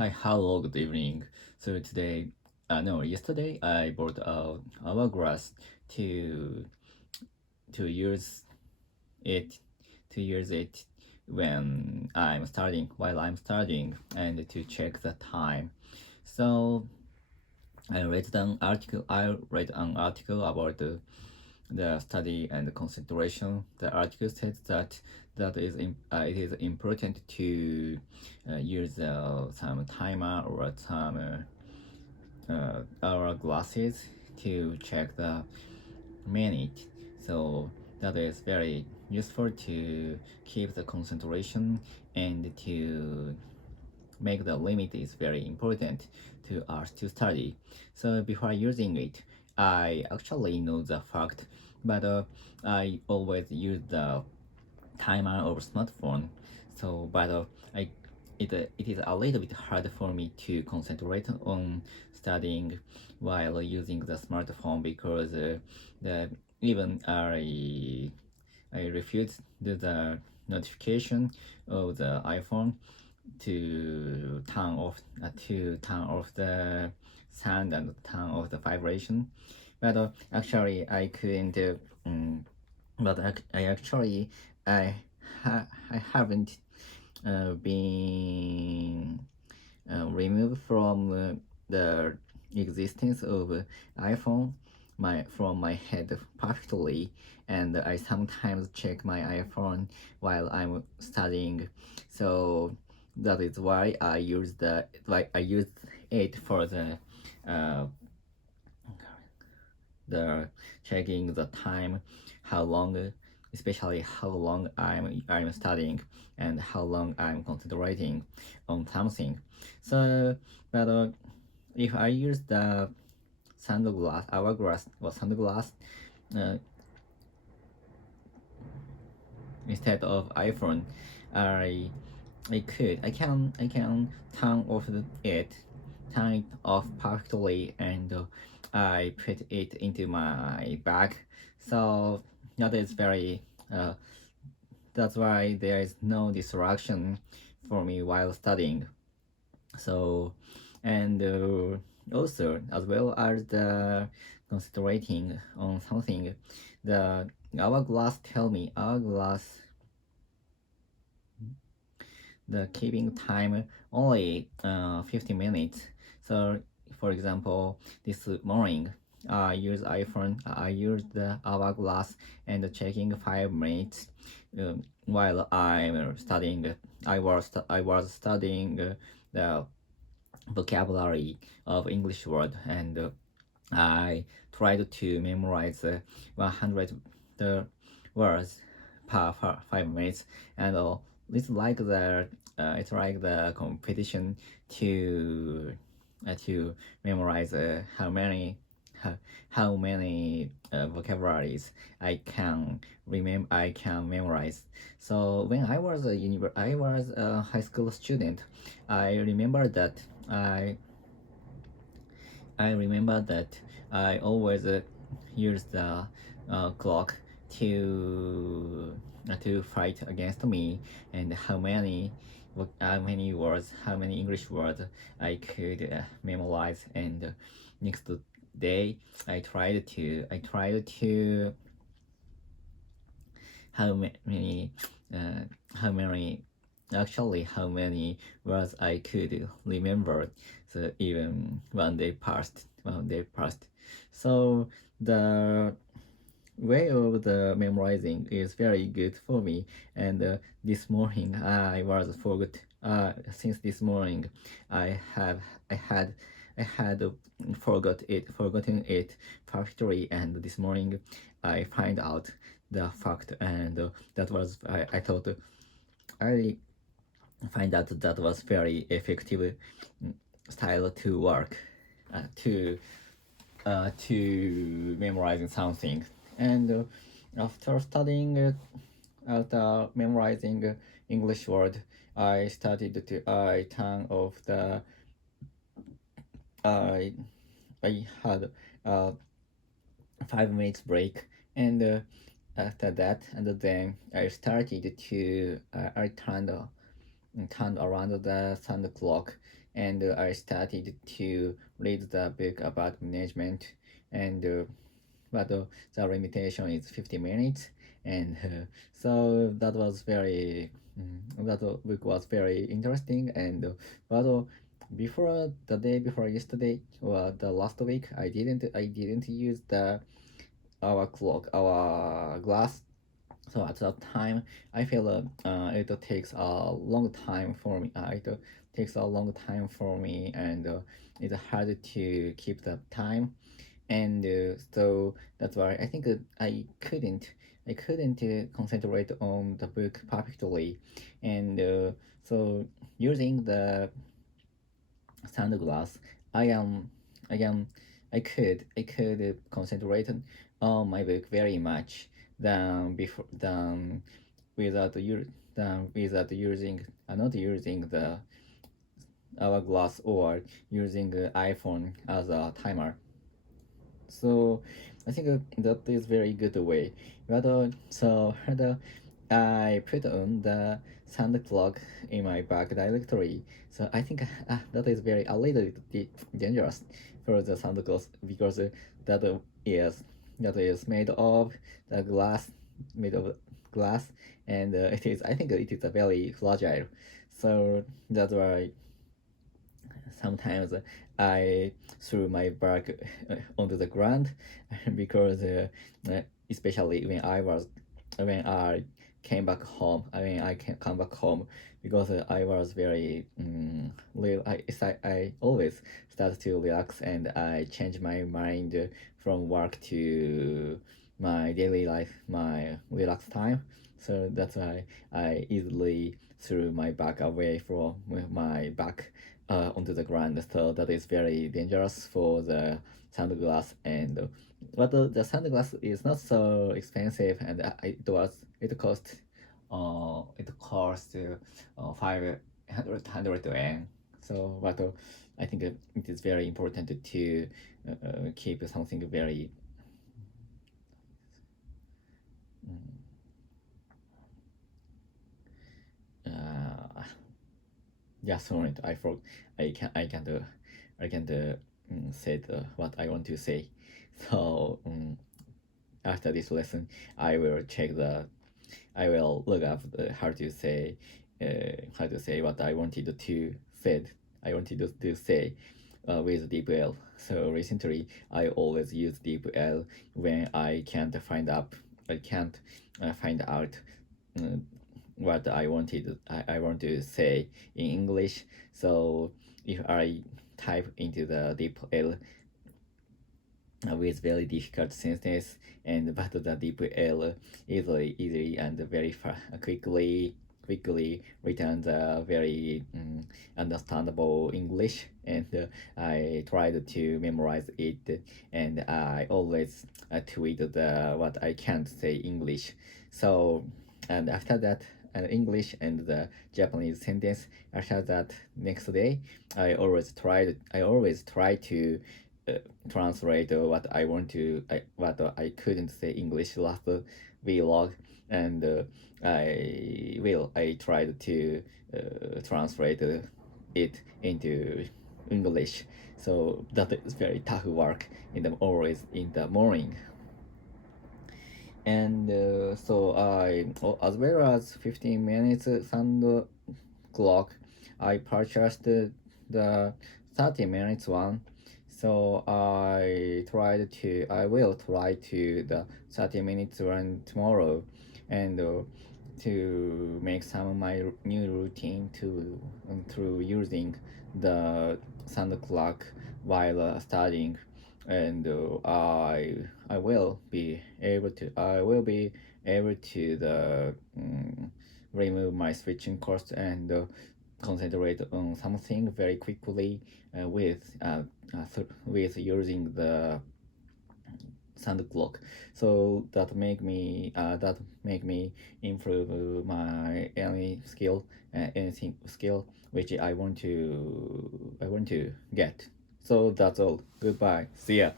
Hi, hello, good evening. So yesterday I bought a hourglass to to use it to use it while I'm studying and to check the time. So I read an article about the study and concentration. The article says it is important to use some timer or some hourglasses to check the minute. So that is very useful to keep the concentration and to make the limit is very important to us to study. So before using it, I actually know the fact, but I always use the timer or smartphone. So, I it is a little bit hard for me to concentrate on studying while using the smartphone because the even I refuse the notification of the iPhone to turn off the sound and turn off the vibration. But actually, I couldn't. But I actually I haven't been removed from the existence of iPhone from my head perfectly, and I sometimes check my iPhone while I'm studying. So that is why I use it for uh, the checking the time, how long, especially how long I'm studying and how long I'm concentrating on something. So, but if I use the hourglass or sunglass uh, instead of iPhone, I I can turn it off perfectly, and I put it into my bag. So that is very that's why there is no distraction for me while studying. So and also as well as the concentrating on something, the hourglass the keeping time only 50 minutes. So for example, this morning I used the hourglass and checking 5 minutes while I'm studying. I was studying the vocabulary of English word, and I tried to memorize 100 the words per 5 minutes, and it's like the competition to memorize how many vocabularies I can memorize. So when I was a high school student, I remember that I I remember that I always use the clock to fight against me, and how many English words I could memorize. And next day, I tried to how many uh, how many how many words I could remember. So even one day passed. So the way of the memorizing is very good for me. And this morning I was forgot since this morning I have I had forgotten it perfectly, and this morning I find out the fact, and I thought I find out that was very effective style to work to memorizing something. And after memorizing English word, I turn off the I I had a 5 minutes break, and after that, and then I started to I turned around the sun clock, and I started to read the book about management, and but the limitation is 50 minutes, and so that was very that book was very interesting, and but before the day before yesterday or the last week, I didn't use the our clock our glass. So at that time, I feel it takes a long time for me. It takes a long time for me, and it's hard to keep the time. And so that's why I think I couldn't concentrate on the book perfectly, and so using the sunglass, I am I am I could concentrate on my book very much than without u than without using not using the hourglass or using iPhone as a timer. So I think that is very good way. But I put on the sound clock in my back directory. So I think that is very a little bit dangerous for the sound clock because that is that is made of glass, and it is I think it is a very fragile. So that's why sometimes I threw my bag onto the ground because especially when I came back home. I mean, I can come back home because I was very I always start to relax, and I change my mind from work to my daily life, my relax time. So that's why I easily threw my back away from my back onto the ground. So that is very dangerous for the sunglass. And but the sunglass is not so expensive, and it cost 500 yen. So but I think it is very important to keep something very uh, yeah, sorry, I can't say what I want to say. So after this lesson, I will check the I will look up how to say what I wanted to said I wanted to say with deep L. So recently, I always use deep L when I can't find out uh, what I want to say in English. So if I type into the deep L with very difficult sentences, and but the deep L easily and very quickly return the very understandable English, and I tried to memorize it, and I always tweet the what I can't say English. So and after that English and the Japanese sentence. After that, next day, I always try to uh, translate what I couldn't say English last vlog, and I tried to translate it into English. So that is very tough work always in the morning. And so as well as 15 minutes sound clock, I purchased the 30 minutes one. So I will try to the 30 minutes one tomorrow, and to make some of my new routine through using the sound clock while studying. And I will be able to remove my switching cost, and concentrate on something very quickly with using the sound clock. So that make me improve my anything skill which I want to get. So that's all. Goodbye. See ya.